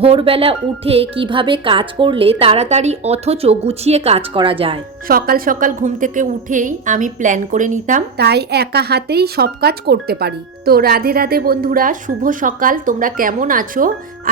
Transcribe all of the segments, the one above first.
ভোরবেলা উঠে কীভাবে কাজ করলে তাড়াতাড়ি অথচ গুছিয়ে কাজ করা যায়? সকাল সকাল ঘুম থেকে উঠেই আমি প্ল্যান করে নিতাম, তাই একা হাতেই সব কাজ করতে পারি। তো রাধে রাধে বন্ধুরা, শুভ সকাল। তোমরা কেমন আছো?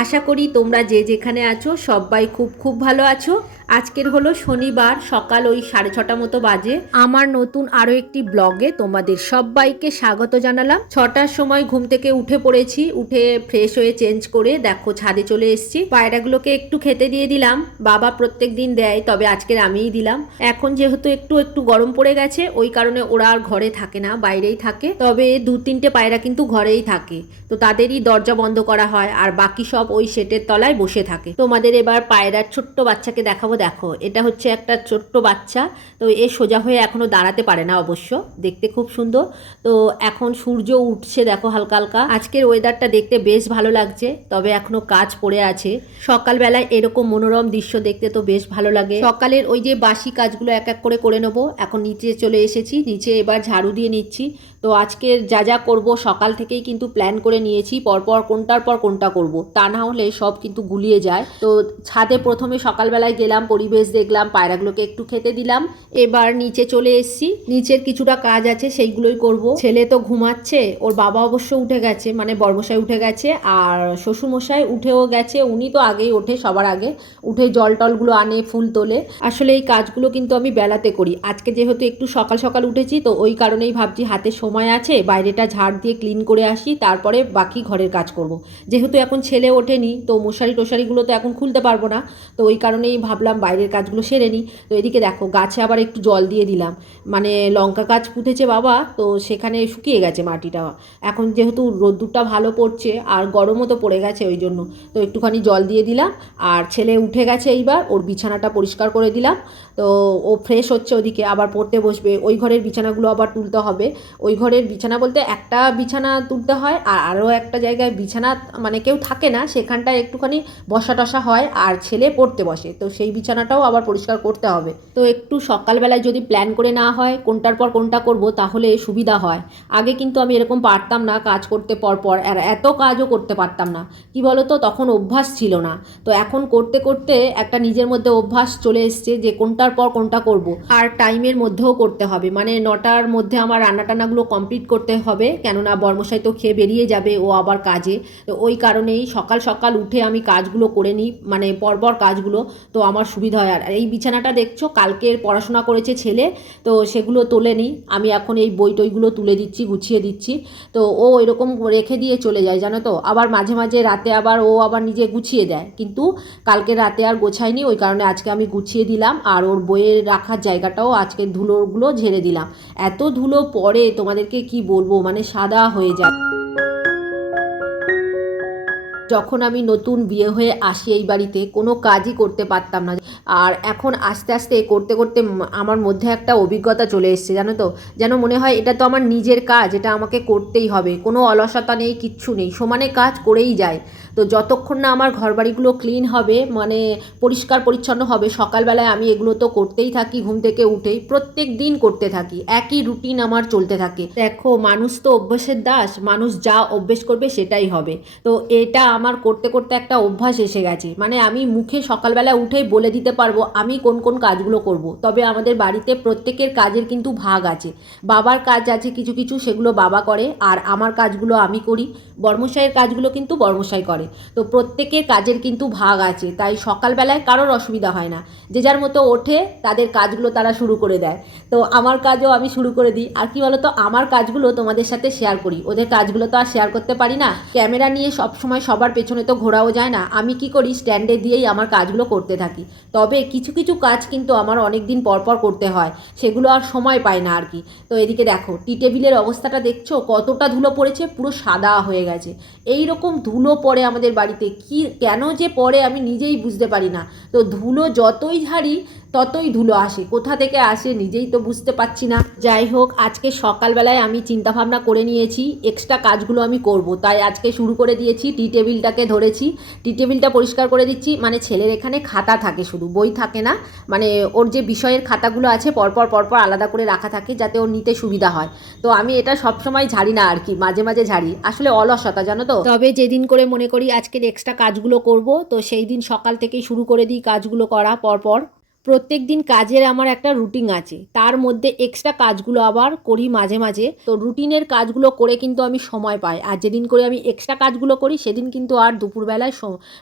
আশা করি তোমরা যে যেখানে আছো সবাই খুব খুব ভালো আছো। আজকের হলো শনিবার, সকাল ওই সাড়ে ছটা মতো বাজে। আমার নতুন আরও একটি ব্লগে তোমাদের সবাইকে স্বাগত জানালাম। ছটার সময় ঘুম থেকে উঠে পড়েছি, উঠে ফ্রেশ হয়ে চেঞ্জ করে দেখো ছাদে চলে এসেছি। পায়রাগুলোকে একটু খেতে দিয়ে দিলাম, বাবা প্রত্যেক দিন দেয়, তবে আজকের আমিই দিলাম। এখন যেহেতু একটু একটু গরম পড়ে গেছে, ওই কারণে ওরা আর ঘরে থাকে না, বাইরেই থাকে। তবে দু তিনটে পায়রা কিন্তু ঘরেই থাকে। তো তাদেরই দরজা বন্ধ করা হয় আর বাকি সব ওই শেটের তলায় বসে থাকে। তোমাদের এবার পায়রার ছোট্ট বাচ্চাকে দেখাবো। দেখো, এটা হচ্ছে একটা ছোট্ট বাচ্চা। তো এ সোজা হয়ে এখনও দাঁড়াতে পারে না অবশ্য। দেখতে খুব সুন্দর। তো এখন সূর্য উঠছে, দেখো হালকা হালকা। আজকের ওয়েদারটা দেখতে বেশ ভালো লাগছে, তবে এখনও কাজ পড়ে আছে। সকালবেলায় এরকম মনোরম দৃশ্য দেখতে তো বেশ ভালো লাগে। সকালের ওই যে বাসি কাজগুলো এক এক করে করে নেব। এখন নিচে চলে এসেছি। নিচে এবার ঝাড়ু দিয়ে নিচ্ছি। তো আজকের যা যা করব সকাল থেকেই কিন্তু প্ল্যান করে নিয়েছি, পরপর কোনটার পর কোনটা করব। তা না হলে সব কিন্তু গুলিয়ে যায়। তো ছাদে প্রথমে সকালবেলায় গেলাম, পরিবেশ দেখলাম, পায়রাগুলোকে একটু খেতে দিলাম। এবার নিচে চলে এসেছি। নিচের কিছুটা কাজ আছে, সেইগুলোই করব। ছেলে তো ঘুমাচ্ছে, ওর বাবা অবশ্য উঠে গেছে মানে বর্মশাই উঠে গেছে, আর শ্বশুরমশাই উঠেও গেছে। উনি তো আগেই ওঠে সবার আগে, উঠে জল টলগুলো আনে, ফুল তোলে। আসলে এই কাজগুলো কিন্তু আমি বেলাতে করি। আজকে যেহেতু একটু সকাল সকাল উঠেছি, তো ওই কারণেই ভাবছি হাতে সময় আছে, বাইরেটা ঝাড় দিয়ে ক্লিন করে আসি, তারপরে বাকি ঘরের কাজ করব। যেহেতু এখন ছেলে ওঠেনি, তো মশারি টশারিগুলো তো এখন খুলতে পারব না, তো ওই কারণেই ভাবলাম বাইরের কাজগুলো সেরে নিই। তো এদিকে দেখো, গাছে আবার একটু জল দিয়ে দিলাম। মানে লঙ্কা গাছ পুঁতেছে বাবা, তো সেখানে শুকিয়ে গেছে মাটিটা। এখন যেহেতু রোদ্দুরটা ভালো পড়ছে, আর গরমও তো পড়ে গেছে ওই জন্য। তো একটুখানি জল দিয়ে দিলাম, আর ছেলে উঠে গেছে এইবার, ওর বিছানাটা পরিষ্কার করে দিলাম। তো ও ফ্রেশ হচ্ছে ওদিকে, আবার পড়তে বসবে, ওই ঘরের বিছানাগুলো আবার তুলতে হবে, ওই ঘরের বিছানা বলতে একটা বিছানা তুলতে হয় আর আরও একটা জায়গায় বিছানা মানে কেউ থাকে না, সেখানটায় একটুখানি বসা টসা হয় আর ছেলে পড়তে বসে। তো সেই বিছানাটাও আবার পরিষ্কার করতে হবে। তো একটু সকালবেলায় যদি প্ল্যান করে না হয় কোনটার পর কোনটা করব তাহলে সুবিধা হয়। আগে কিন্তু আমি এরকম পারতাম না কাজ করতে পর পর আর এত কাজও করতে পারতাম না। কি বলো তো তখন অভ্যাস ছিল না। তো এখন করতে করতে একটা নিজের মধ্যে অভ্যাস চলে এসছে যে কোনটার পর কোনটা করব। আর টাইমের মধ্যেও করতে হবে। মানে নটার মধ্যে আমার রান্না টান্নাগুলো কমপ্লিট করতে হবে, কেননা বর্মশাই তো খেয়ে বেরিয়ে যাবে, ও আবার কাজে। তো ওই কারণেই সকাল সকাল উঠে আমি কাজগুলো করে নিই মানে পরপর কাজগুলো, তো আমার সুবিধা হয়। আর এই বিছানাটা দেখছ, কালকের পড়াশোনা করেছে ছেলে, তো সেগুলো তোলে নিই। আমি এখন এই বই টইগুলো তুলে দিচ্ছি, গুছিয়ে দিচ্ছি। তো ও এরকম রেখে দিয়ে চলে যায়, জানো তো? আবার মাঝে মাঝে রাতে আবার ও আবার নিজে গুছিয়ে দেয়। কিন্তু কালকে রাতে আর গোছায়নি, ওই কারণে আজকে আমি গুছিয়ে দিলাম। আর ওর বইয়ের রাখার জায়গাটাও আজকে ধুলোগুলো ঝেড়ে দিলাম। এত ধুলো পরে পড়ে তোমাদেরকে কি বলব? মানে সাদা হয়ে যায়। যখন আমি নতুন বিয়ে হয়ে আসি এই বাড়িতে, কোনো কাজই করতে পারতাম না। আর এখন আস্তে আস্তে করতে করতে আমার মধ্যে একটা অভিজ্ঞতা চলে এসছে, জানো তো? যেন মনে হয় এটা তো আমার নিজের কাজ, এটা আমাকে করতেই হবে। কোনো অলসতা নেই, কিচ্ছু নেই, সমানে কাজ করেই যায়। তো যতক্ষণ না আমার ঘরবাড়িগুলো ক্লিন হবে মানে পরিষ্কার পরিচ্ছন্ন হবে, সকালবেলায় আমি এগুলো তো করতেই থাকি, ঘুম থেকে উঠেই প্রত্যেক দিন করতে থাকি। একই রুটিন আমার চলতে থাকে। দেখো, মানুষ তো অভ্যেসের দাস, মানুষ যা অভ্যেস করবে সেটাই হবে। তো এটা আমার করতে করতে একটা অভ্যাস এসে গেছে। মানে আমি মুখে সকালবেলা উঠেই বলে দিতে পারব, আমি কোন কোন কাজগুলো করব। তবে আমাদের বাড়িতে প্রত্যেকের কাজের কিন্তু ভাগ আছে। বাবার কাজ আছে কিছু কিছু, সেগুলো বাবা করে, আর আমার কাজগুলো আমি করি। বর্মশাইয়ের কাজগুলো কিন্তু বর্মশাই করে। তো প্রত্যেকের কাজের কিন্তু ভাগ আছে। তাই সকালবেলায় কারোর অসুবিধা হয় না। যে যার মতো ওঠে, তাদের কাজগুলো তারা শুরু করে দেয়। তো আমার কাজও আমি শুরু করে দিই। আর কি বলতো, আমার কাজগুলো তোমাদের সাথে শেয়ার করি। ওদের কাজগুলো তো আর শেয়ার করতে পারি না। ক্যামেরা নিয়ে সব সময় সবার পেছনে তো ঘোরাও যায় না। আমি কি করি? স্ট্যান্ডে দিয়েই আমার কাজগুলো করতে থাকি। তবে কিছু কিছু কাজ কিন্তু আমার অনেক দিন পর পর করতে হয়। সেগুলো আর সময় পায় না আর কি। তো এদিকে দেখো টি টেবিলের অবস্থাটা দেখছ? কতটা ধুলো পড়েছে? পুরো সাদা হয়ে গেছে। এই রকম ধুলো পড়ে আমাদের বাড়িতে। কি, কেন যে পড়ে আমি নিজেই বুঝতে পারি না। তো ধুলো যতই ঝাড়ি ততই ধুলো আসে। কোথা থেকে আসে নিজেই তো বুঝতে পারছি না। যাই হোক, আজকে সকালবেলায় আমি চিন্তাভাবনা করে নিয়েছি এক্সট্রা কাজগুলো আমি করব। তাই আজকে শুরু করে দিয়েছি টি টেবিলটাকে ধরেছি। টি টেবিলটা পরিষ্কার করে দিচ্ছি মানে ছেলের এখানে খাতা থাকে শুধু, বই থাকে না। মানে ওর যে বিষয়ের খাতাগুলো আছে, পরপর পরপর আলাদা করে রাখা থাকে, যাতে ওর নিতে সুবিধা হয়। তো আমি এটা সবসময় ঝাড়ি না আর কি, মাঝে মাঝে ঝাড়ি। আসলে অলসতা, জানো তো? তবে যেদিন করে মনে করি আজকের এক্সট্রা কাজগুলো করব, তো সেই দিন সকাল থেকেই শুরু করে দিই কাজগুলো করা, পরপর। প্রত্যেক দিন কাজের আমার একটা রুটিন আছে। তার মধ্যে এক্সট্রা কাজগুলো আবার করি মাঝে মাঝে। তো রুটিনের কাজগুলো করে কিন্তু আমি সময় পাই। আর যেদিন করে আমি এক্সট্রা কাজগুলো করি, সেদিন কিন্তু আর দুপুরবেলায়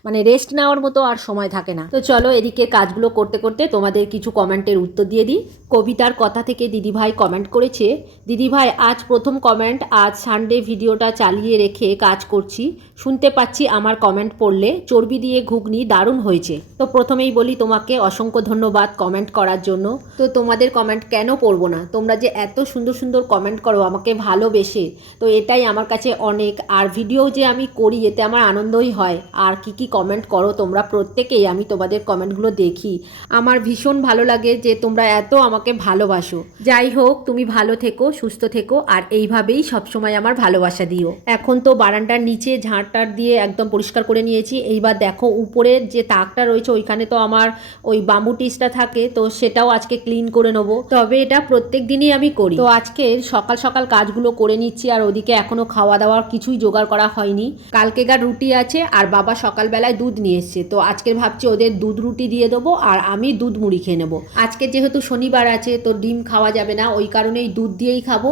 মানে রেস্ট নেওয়ার মতো আর সময় থাকে না। তো চলো এদিকে কাজগুলো করতে করতে তোমাদের কিছু কমেন্টের উত্তর দিয়ে দিই। কবিতার কথা থেকে দিদিভাই কমেন্ট করেছে, দিদিভাই, আজ প্রথম কমেন্ট আজ সানডে ভিডিওটা চালিয়ে রেখে কাজ করছি। শুনতে পাচ্ছি আমার কমেন্ট পড়লে চর্বি দিয়ে ঘুগনি দারুণ হয়েছে। তো প্রথমেই বলি তোমাকে অসংখ্য ধন্যবাদ। কমেন্ট করার জন্য। তো তোমাদের কমেন্ট কেন পড়ব না? তোমরা যে এত সুন্দর সুন্দর কমেন্ট করো আমাকে ভালোবেসে, তো এটাই আমার কাছে অনেক। আর ভিডিও যে আমি করি, এতে আমার আনন্দই হয়। আর কি কি কমেন্ট করো তোমরা প্রত্যেকেই আমি তোমাদের কমেন্টগুলো দেখি। আমার ভীষণ ভালো লাগে যে তোমরা এত আমাকে ভালোবাসো। যাই হোক, তুমি ভালো থেকো, সুস্থ থেকো, আর এইভাবেই সবসময় আমার ভালোবাসা দিও। এখন তো বারান্দার নিচে ঝাঁটটার দিয়ে একদম পরিষ্কার করে নিয়েছি। এইবার দেখো, উপরের যে তাকটা রয়েছে, ওইখানে তো আমার ওই বাম্বু থাকে, তো সেটাও আজকে ক্লিন করে নেব। তবে এটা প্রত্যেক দিনই আমি করি। তো আজকে সকাল সকাল কাজগুলো করে নিচ্ছি, আর ওদিকে এখনও খাওয়া দাওয়ার কিছুই জোগাড় করা হয়নি। কালকেকার রুটি আছে, আর বাবা সকালবেলায় দুধ নিয়ে এসছে। তো আজকে ভাবছি ওদের দুধ রুটি দিয়ে দেবো, আর আমি দুধ মুড়ি খেয়ে নেব। আজকে যেহেতু শনিবার আছে, তো ডিম খাওয়া যাবে না, ওই কারণেই দুধ দিয়েই খাব।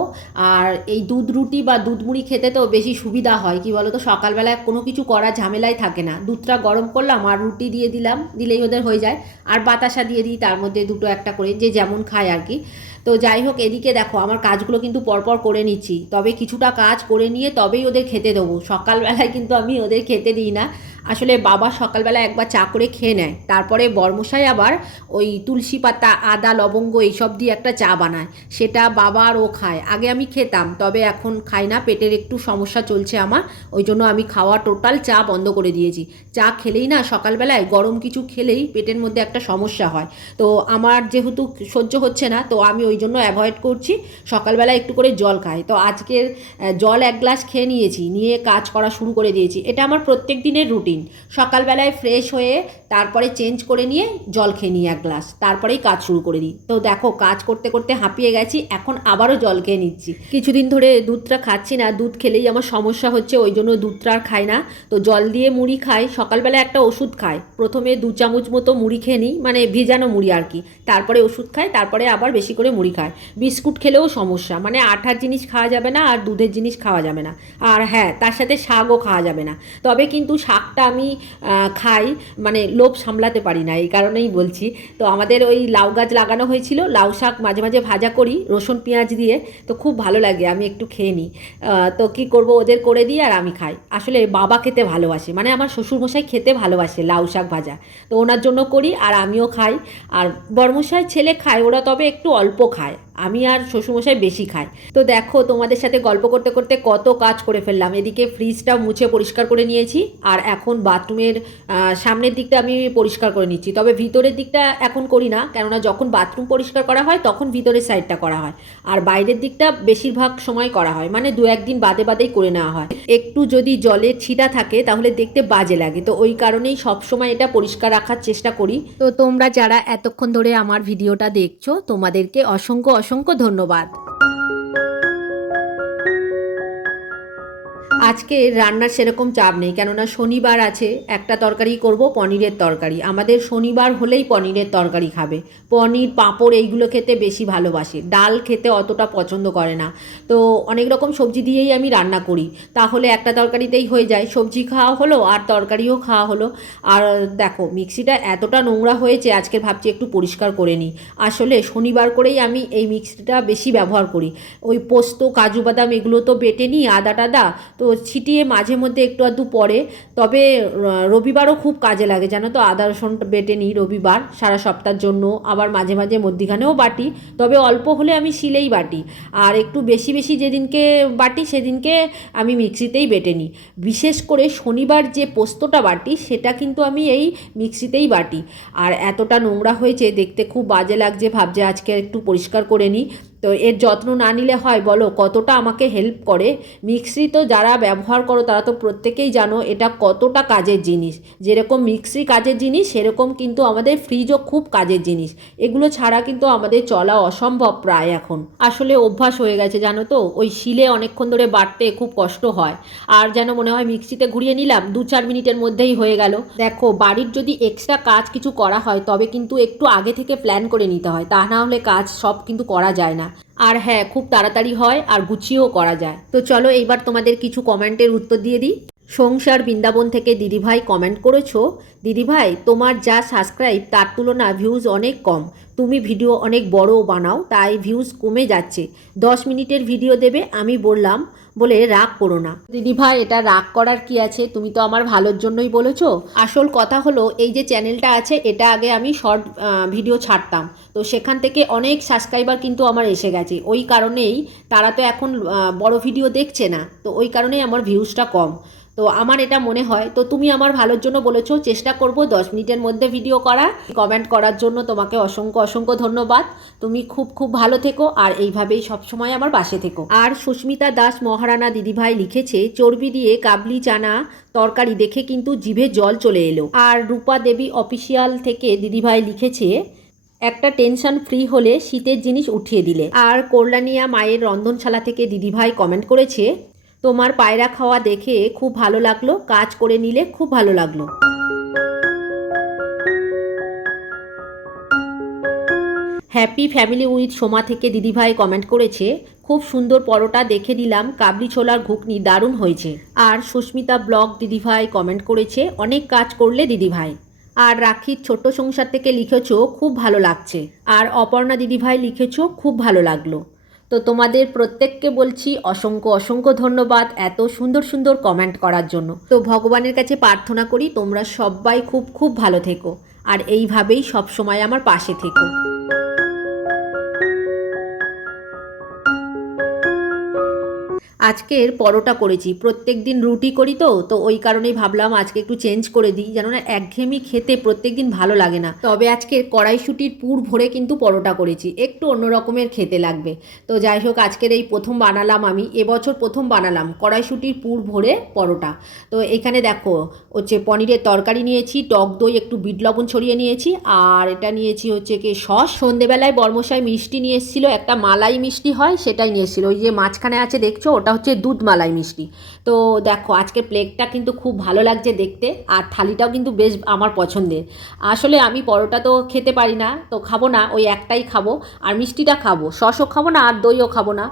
আর এই দুধ রুটি বা দুধ মুড়ি খেতে তো বেশি সুবিধা হয়, কি বলো তো সকালবেলায় কোনো কিছু করা ঝামেলাই থাকে না। দুধটা গরম করলাম, আর রুটি দিয়ে দিলাম, দিলেই ওদের হয়ে যায়। আর বাতাসা দিই তার মধ্যে দুটো একটা করে যে যেমন খায় আর কি। তো যাই হোক, এদিকে দেখো, আমার কাজগুলো কিন্তু পরপর করে নিচ্ছি। তবে কিছুটা কাজ করে নিয়ে তবেই ওদের খেতে দেবো। সকালবেলায় কিন্তু আমি ওদের খেতে দিই না। আসলে বাবা সকালবেলা একবার চা করে খেয়ে নেয়। তারপরে বর্মশাই আবার ওই তুলসী পাতা, আদা, লবঙ্গ এইসব দিয়ে একটা চা বানায়। সেটা বাবা আর ও খায়। আগে আমি খেতাম, তবে এখন খাই না। পেটের একটু সমস্যা চলছে আমার। ওই জন্য আমি খাওয়া টোটাল চা বন্ধ করে দিয়েছি। চা খেলেই না সকালবেলায় গরম কিছু খেলেই পেটের মধ্যে একটা সমস্যা হয়। তো আমার যেহেতু সহ্য হচ্ছে না, তো আমি ওই জন্য অ্যাভয়েড করছি। সকালবেলা একটু করে জল খাই। তো আজকের জল এক গ্লাস খেয়ে নিয়েছি, নিয়ে কাজ করা শুরু করে দিয়েছি। এটা আমার প্রত্যেক দিনের রুটিন সকালবেলায় ফ্রেশ হয়ে তারপরে চেঞ্জ করে নিয়ে জল খেয়ে নিই এক গ্লাস তারপরেই কাজ শুরু করে দিই। তো দেখো, কাজ করতে করতে হাঁপিয়ে গেছি, এখন আবারও জল খেয়ে নিচ্ছি। কিছুদিন ধরে দুধটা খাচ্ছি না, দুধ খেলেই আমার সমস্যা হচ্ছে, ওই জন্য দুধটা আর খাই না। তো জল দিয়ে মুড়ি খাই, সকালবেলা একটা ওষুধ খাই। প্রথমে দু চামচ মতো মুড়ি খেয়ে নিই মানে ভিজানো মুড়ি আর কি। তারপরে ওষুধ খাই, তারপরে আবার বেশি করে মুড়ি খাই বিস্কুট খেলেও সমস্যা। মানে আঠার জিনিস খাওয়া যাবে না আর দুধের জিনিস খাওয়া যাবে না। আর হ্যাঁ তার সাথে শাকও খাওয়া যাবে না। তবে কিন্তু শাকটা আমি খাই। মানে লোভ সামলাতে পারি না, এই কারণেই বলছি। তো আমাদের ওই লাউ গাছ লাগানো হয়েছিল। লাউ শাক মাঝে মাঝে ভাজা করি, রসুন, পেঁয়াজ দিয়ে। তো খুব ভালো লাগে, আমি একটু খেয়ে নিই। তো কী করব, ওদের করে দিই আর আমি খাই। আসলে বাবা খেতে ভালোবাসে। মানে আমার শ্বশুরমশাই খেতে ভালোবাসে লাউ শাক ভাজা। তো ওনার জন্য করি আর আমিও খাই। আর বর্মশাই ছেলে খায়, ওরা তবে একটু অল্প খায় আমি আর শ্বশুরমশাই বেশি খাই। তো দেখো তোমাদের সাথে গল্প করতে করতে কত কাজ করে ফেললাম। এদিকে ফ্রিজটা মুছে পরিষ্কার করে নিয়েছি আর এখন বাথরুমের সামনের দিকটা আমি পরিষ্কার করে নিচ্ছি। তবে ভিতরের দিকটা এখন করি না, কেননা যখন বাথরুম পরিষ্কার করা হয় তখন ভিতরের সাইডটা করা হয়। আর বাইরের দিকটা বেশিরভাগ সময় করা হয় মানে দু একদিন বাদে বাদেই করে নেওয়া হয়। একটু যদি জলের ছিটা থাকে তাহলে দেখতে বাজে লাগে, তো ওই কারণেই সবসময় এটা পরিষ্কার রাখার চেষ্টা করি। তো তোমরা যারা এতক্ষণ ধরে আমার ভিডিওটা দেখছ, তোমাদেরকে অসংখ্য অসংখ্য ধন্যবাদ। আজকে রান্নার সেরকম চাপ নেই, কেননা শনিবার আছে, একটা তরকারি করব, পনিরের তরকারি। আমাদের শনিবার হলেই পনিরের তরকারি খাবে। পনির, পাঁপড়, এইগুলো খেতে বেশি ভালোবাসে। ডাল খেতে অতটা পছন্দ করে না। তো অনেক রকম সবজি দিয়েই আমি রান্না করি। তাহলে একটা তরকারিতেই হয়ে যায়। সবজি খাওয়া হলো, আর তরকারিও খাওয়া হলো। আর দেখো, মিক্সিটা এতটা নোংরা হয়েছে, আজকে ভাবছি একটু পরিষ্কার করে নিই। আসলে শনিবার করেই আমি এই মিক্সিটা বেশি ব্যবহার করি। ওই পোস্ত, কাজু বাদাম, এগুলো তো বেটে নিই আদা টাদা তো ছিটিয়ে মাঝে মধ্যে একটু আধটু পড়ে তবে রবিবারও খুব কাজে লাগে, জানো তো? আদা, রসুন বেটে নিই রবিবার, সারা সপ্তাহের জন্য। আবার মাঝে মাঝে মধ্যিখানেও বাটি, তবে অল্প হলে আমি শিলেই বাটি। আর একটু বেশি বেশি যেদিনকে বাটি, সেদিনকে আমি মিক্সিতেই বেটে নিই। বিশেষ করে শনিবার যে পোস্তটা বাটি, সেটা কিন্তু আমি এই মিক্সিতেই বাটি। আর এতটা নোংরা হয়েছে, দেখতে খুব বাজে লাগছে, ভাবছে আজকে একটু পরিষ্কার করে নিই। তো এর যত্ন না নিলে হয়, বলো, কতটা আমাকে হেল্প করে? মিক্সি তো যারা ব্যবহার করো, তারা তো প্রত্যেকেই জানো এটা কতটা কাজের জিনিস। যেরকম মিক্সি কাজের জিনিস, সেরকম কিন্তু আমাদের ফ্রিজও খুব কাজের জিনিস। এগুলো ছাড়া কিন্তু আমাদের চলা অসম্ভব প্রায় এখন। আসলে অভ্যাস হয়ে গেছে, জানো তো? ওই শিলে অনেকক্ষণ ধরে বাটতে খুব কষ্ট হয়। আর যেন মনে হয় মিক্সিতে ঘুরিয়ে নিলাম, দু চার মিনিটের মধ্যেই হয়ে গেল। দেখো, বাড়ির যদি এক্সট্রা কাজ কিছু করা হয়, তবে কিন্তু একটু আগে থেকে প্ল্যান করে নিতে হয়। তা না হলে কাজ সব কিন্তু করা যায় না। আর হ্যাঁ খুব তাড়াতাড়ি হয় আর গুছিয়েও করা যায়। তো চলো এইবার তোমাদের কিছু কমেন্টের উত্তর দিয়ে দিই। সংসার বৃন্দাবন থেকে দিদিভাই কমেন্ট করেছ। দিদিভাই, তোমার যা সাবস্ক্রাইব তার তুলনা ভিউজ অনেক কম। তুমি ভিডিও অনেক বড় বানাও, তাই ভিউজ কমে যাচ্ছে। দশ মিনিটের ভিডিও দেবে, আমি বললাম বলে রাগ করো না। দিদিভাই এটা রাগ করার কি আছে? তুমি তো আমার ভালোর জন্যই বলেছ। আসল কথা হলো এই যে চ্যানেলটা আছে এটা আগে আমি শর্ট ভিডিও ছাড়তাম। তো সেখান থেকে অনেক সাবস্ক্রাইবার কিন্তু আমার এসে গেছে। ওই কারণেই তারা তো এখন বড় ভিডিও দেখছে না। তো ওই কারণেই আমার ভিউজটা কম। তো আমার এটা মনে হয়। তো তুমি আমার ভালোর জন্য বলেছ, চেষ্টা করব দশ মিনিটের মধ্যে ভিডিও করা। কমেন্ট করার জন্য তোমাকে অসংখ্য অসংখ্য ধন্যবাদ। তুমি খুব খুব ভালো থেকো আর এইভাবেই সবসময় আমার পাশে থেকো। আর সুস্মিতা দাস মহারানা দিদিভাই লিখেছে, চর্বি দিয়ে কাবলি চানা, তরকারি দেখে কিন্তু জিভে জল চলে এলো। আর রূপা দেবী অফিসিয়াল থেকে দিদিভাই লিখেছে, একটা টেনশন ফ্রি হলে শীতের জিনিস উঠিয়ে দিলে। আর কল্যাণিয়া মায়ের রন্ধনশালা থেকে দিদিভাই কমেন্ট করেছে তোমার পায়রা খাওয়া দেখে খুব ভালো লাগল, কাজ করে নিলে খুব ভালো লাগল। হ্যাপি ফ্যামিলি উইথ সোমা থেকে দিদিভাই কমেন্ট করেছে, খুব সুন্দর পরোটা দেখে দিলাম কাবলি ছোলার ঘুগনি দারুণ হয়েছে। আর সুস্মিতা ব্লগ দিদিভাই কমেন্ট করেছে, অনেক কাজ করলে দিদিভাই। আর রাখির ছোট্ট সংসার থেকে লিখেছো, খুব ভালো লাগছে। আর অপর্ণা দিদিভাই লিখেছো, খুব ভালো লাগল। তো তোমাদের প্রত্যেককে বলছি অসংখ্য অসংখ্য ধন্যবাদ এত সুন্দর সুন্দর কমেন্ট করার জন্য। তো ভগবানের কাছে প্রার্থনা করি তোমরা সবাই খুব খুব ভালো থেকো। আর এইভাবেই সবসময় আমার পাশে থেকো। আজকের পরোটা করেছি। প্রত্যেক দিন রুটি করি তো তো ওই কারণেই ভাবলাম আজকে একটু চেঞ্জ করে দিই, যেন না একঘেয়েমি খেতে প্রত্যেক দিন ভালো লাগে না। তবে আজকের কড়াইশুটির পুর ভরে কিন্তু পরোটা করেছি, একটু অন্য রকমের খেতে লাগবে। তো যাই হোক, আজকের এই প্রথম বানালাম আমি, এবছর প্রথম বানালাম কড়াইশুটির পুর ভরে পরোটা। তো এখানে দেখো, হচ্ছে পনিরের তরকারি নিয়েছি, টক দই, একটু বিট লবণ ছড়িয়ে নিয়েছি, আর এটা নিয়েছি হচ্ছে কি সস। সন্ধেবেলায় বর্মশাই মিষ্টি নিয়ে এসেছিল, একটা মালাই মিষ্টি হয় সেটাই নিয়ে এসেছিল। ওই যে মাঝখানে আছে দেখছ, ওটা হচ্ছে দুধ মালাই মিষ্টি। তো দেখো, আজকের প্লেটটা কিন্তু খুব ভালো লাগছে দেখতে, আর থালিটাও কিন্তু বেশ আমার পছন্দের। আসলে আমি পরোটা তো খেতে পারি না, তো খাব না, ওই একটাই খাব, আর মিষ্টিটা খাব। সসও খাব না, আর দইও খাব না।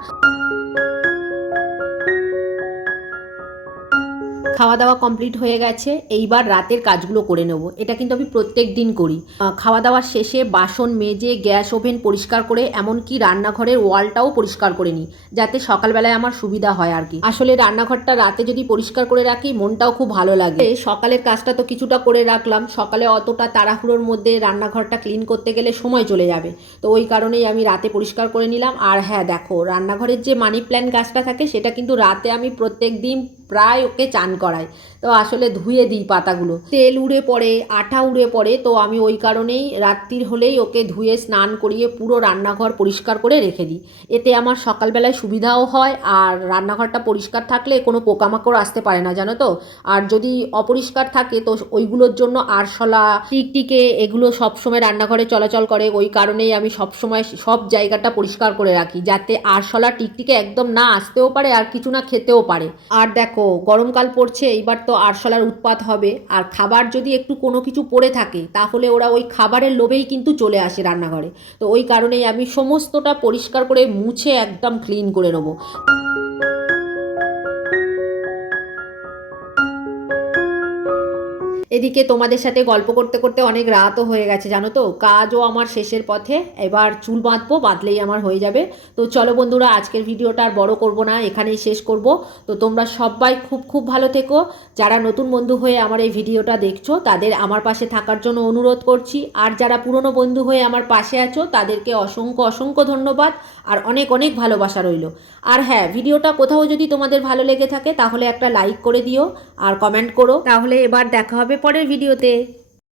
খাওয়া দাওয়া কমপ্লিট হয়ে গেছে, এইবার রাতের কাজগুলো করে নেব। এটা কিন্তু আমি প্রত্যেক দিন করি। খাওয়া দাওয়ার শেষে বাসন মেজে, গ্যাস ওভেন পরিষ্কার করে, এমনকি রান্নাঘরের ওয়ালটাও পরিষ্কার করে নিই, যাতে সকালবেলায় আমার সুবিধা হয় আর কি। আসলে রান্নাঘরটা রাতে যদি পরিষ্কার করে রাখি, মনটাও খুব ভালো লাগে। সকালের কাজটা তো কিছুটা করে রাখলাম, সকালে অতটা তাড়াহুড়োর মধ্যে রান্নাঘরটা ক্লিন করতে গেলে সময় চলে যাবে। তো ওই কারণেই আমি রাতে পরিষ্কার করে নিলাম। আর হ্যাঁ দেখো, রান্নাঘরের যে মানি প্ল্যান্ট গাছটা থাকে, সেটা কিন্তু রাতে আমি প্রত্যেক দিন প্রায় ওকে চান করাই তো আসলে ধুয়ে দিই পাতাগুলো। তেল উড়ে পড়ে, আঠা উড়ে পড়ে, তো আমি ওই কারণেই রাত্রির হলেই ওকে ধুয়ে স্নান করিয়ে পুরো রান্নাঘর পরিষ্কার করে রেখে দিই। এতে আমার সকালবেলায় সুবিধাও হয় আর রান্নাঘরটা পরিষ্কার থাকলে কোনো পোকামাকড় আসতে পারে না, জানো তো? আর যদি অপরিষ্কার থাকে তো ওইগুলোর জন্য আরশলা, টিকটিকে এগুলো সবসময় রান্নাঘরে চলাচল করে। ওই কারণেই আমি সবসময় সব জায়গাটা পরিষ্কার করে রাখি, যাতে আরশলা, টিকটিকে একদম না আসতেও পারে আর কিছু না খেতেও পারে। আর দেখো গরমকাল পড়ছে, এইবার তো আরশলার উৎপাত হবে। আর খাবার যদি একটু কোনো কিছু পড়ে থাকে, তাহলে ওরা ওই খাবারের লোভেই কিন্তু চলে আসে রান্নাঘরে। তো ওই কারণেই আমি সমস্তটা পরিষ্কার করে মুছে একদম ক্লিন করে নেব। এদিকে তোমাদের সাথে গল্প করতে করতে অনেক রাতও হয়ে গেছে, জানো তো? কাজও আমার শেষের পথে। এবার চুল বাঁধবো, বাঁধলেই আমার হয়ে যাবে। তো চলো বন্ধুরা, আজকের ভিডিওটা আর বড় করব না, এখানেই শেষ করব। তো তোমরা সবাই খুব খুব ভালো থেকো। যারা নতুন বন্ধু হয়ে আমার এই ভিডিওটা দেখছ, তাদের আমার পাশে থাকার জন্য অনুরোধ করছি। আর যারা পুরনো বন্ধু হয়ে আমার পাশে আছো, তাদেরকে অসংখ্য অসংখ্য ধন্যবাদ আর অনেক অনেক ভালোবাসা রইল। আর হ্যাঁ ভিডিওটা কোথাও যদি তোমাদের ভালো লেগে থাকে, তাহলে একটা লাইক করে দিও আর কমেন্ট করো। তাহলে এবার দেখা হবে পরের ভিডিওতে।